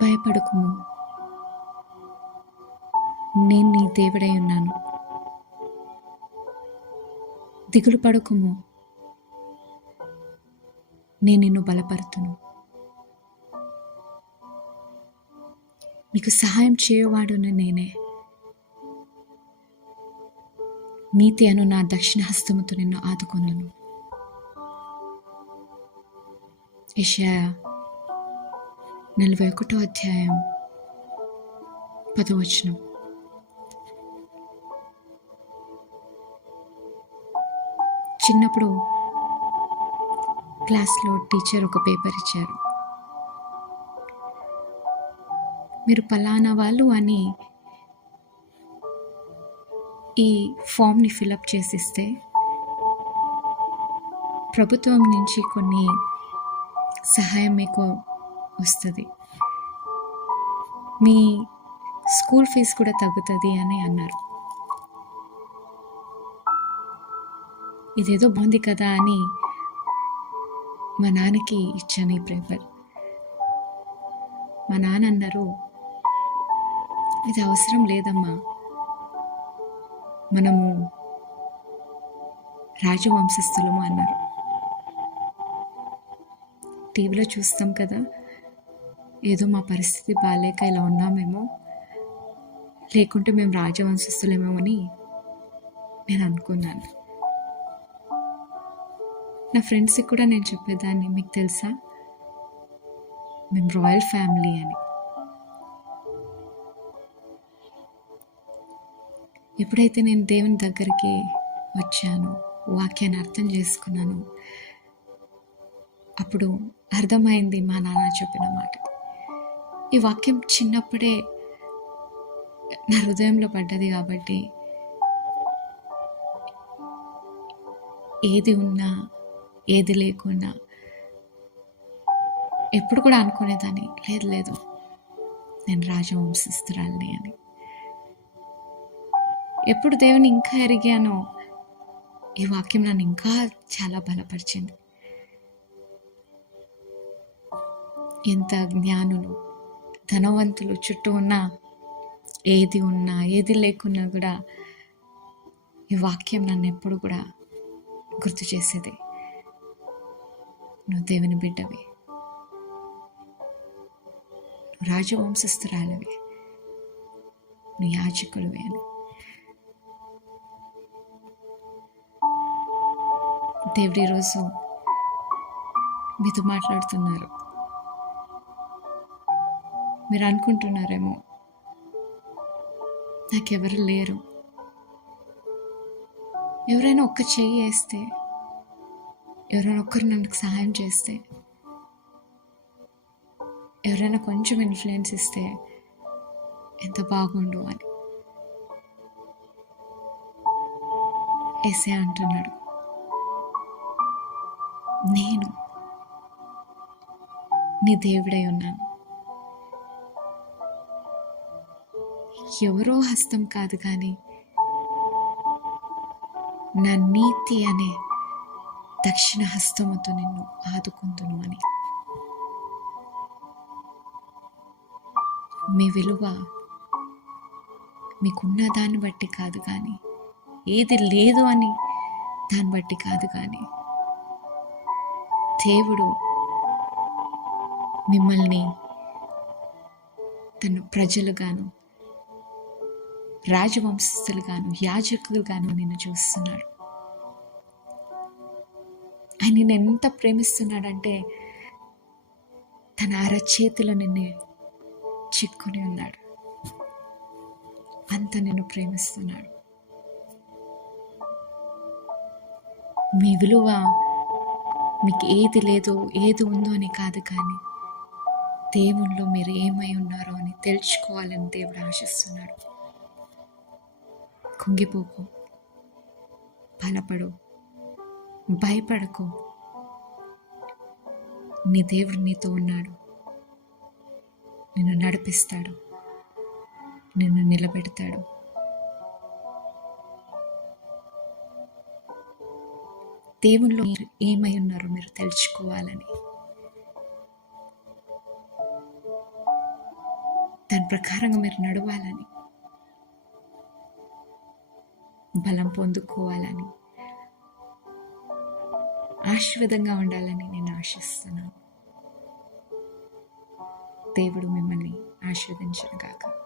భయపడకుము, నేను నీ దేవుడై ఉన్నాను. దిగులు పడకుము, నేను నిన్ను బలపరుతును. నీకు సహాయం చేయవాడును నేనే. నీతి అను నా దక్షిణ హస్తముతో నిన్ను ఆదుకొందును. యెషయా 41వ అధ్యాయం 10వ వచనం. చిన్నప్పుడు క్లాస్లో టీచర్ ఒక పేపర్ ఇచ్చారు. మీరు పలానా వాళ్ళు అని ఈ ఫామ్ని ఫిలప్ చేసిస్తే ప్రభుత్వం నుంచి కొన్ని సహాయం మీకు వస్తుంది, మీ స్కూల్ ఫీజు కూడా తగ్గుతుంది అని అన్నారు. ఇదేదో బాగుంది కదా అని మా నాన్నకి ఇచ్చాను ఈ పేపర్. మా నాన్న అన్నారు, ఇది అవసరం లేదమ్మా, మనము రాజవంశస్థులము అన్నారు. టీవీలో చూస్తాం కదా, ఏదో మా పరిస్థితి బాగాలేక ఇలా ఉన్నామేమో, లేకుంటే మేము రాజవంశస్థులేమో అని నేను అనుకున్నాను. నా ఫ్రెండ్స్కి కూడా నేను చెప్పేదాన్ని, మీకు తెలుసా మేము రాయల్ ఫ్యామిలీ అని. ఎప్పుడైతే నేను దేవుని దగ్గరికి వచ్చాను, వాక్యాన్ని అర్థం చేసుకున్నాను, అప్పుడు అర్థమైంది మా నాన్న చెప్పిన మాట. ఈ వాక్యం చిన్నప్పుడే నా హృదయంలో పడ్డది కాబట్టి ఏది ఉన్నా ఏది లేకున్నా ఎప్పుడు కూడా అనుకునేదాన్ని, లేదు నేను రాజవంశస్థురాలిని అని. ఎప్పుడు దేవుని ఇంకా ఎరిగానో ఈ వాక్యం నన్ను ఇంకా చాలా బలపరిచింది. ఎంత జ్ఞానులు, ధనవంతులు చుట్టూ ఉన్నా, ఏది ఉన్నా ఏది లేకున్నా కూడా ఈ వాక్యం నన్ను ఎప్పుడు కూడా గుర్తు చేసేది. నువ్వు దేవుని బిడ్డవి, నువ్వు రాజవంశస్థురాలివి, నువ్వు యాజకుడివి అని. దేవుడు ఈరోజు మీతో మాట్లాడుతున్నారు. మీరు అనుకుంటున్నారేమో, నాకెవరు లేరు, ఎవరైనా ఒక్క చెయ్యి వేస్తే, ఎవరైనా ఒక్కరు నన్ను సహాయం చేస్తే, ఎవరైనా కొంచెం ఇన్ఫ్లుయెన్స్ ఇస్తే ఎంత బాగుండు అని. యేసయ్య అంటున్నాడు, నేను నీ దేవుడై ఉన్నాను. ఎవరో హస్తం కాదు కానీ నా నీతి అనే దక్షిణ హస్తముతో నిన్ను ఆదుకుందును అని. మీ విలువ మీకున్న దాన్ని బట్టి కాదు కానీ, ఏది లేదు అని దాన్ని బట్టి కాదు కానీ, దేవుడు మిమ్మల్ని తన ప్రజలుగాను, రాజవంశస్థులుగాను, యాజకులుగాను నిన్ను చూస్తున్నాడు. ఆయన నిన్ను ఎంత ప్రేమిస్తున్నాడంటే తన అరచేతిలో నిన్ను చిక్కుని ఉన్నాడు. అంత నిన్ను ప్రేమిస్తున్నాడు. మీ విలువ మీకు ఏది లేదో ఏది ఉందో అని కాదు కానీ, దేవునిలో మీరు ఏమై ఉన్నారో అని తెలుసుకోవాలని దేవుడు ఆశిస్తున్నాడు. కుంగిపోకు, బలపడు, భయపడకు. నీ దేవుడు నీతో ఉన్నాడు. నిన్ను నడిపిస్తాడు, నిన్ను నిలబెడతాడు. దేవునిలో మీరు ఏమై ఉన్నారో మీరు తెలుసుకోవాలని. దాని ప్రకారంగా మీరు నడవాలని, బలం పొందుకోవాలని, ఆశీర్వాదంగా ఉండాలని నేను ఆశిస్తున్నాను. దేవుడు మిమ్మల్ని ఆశీర్వదించును గాక.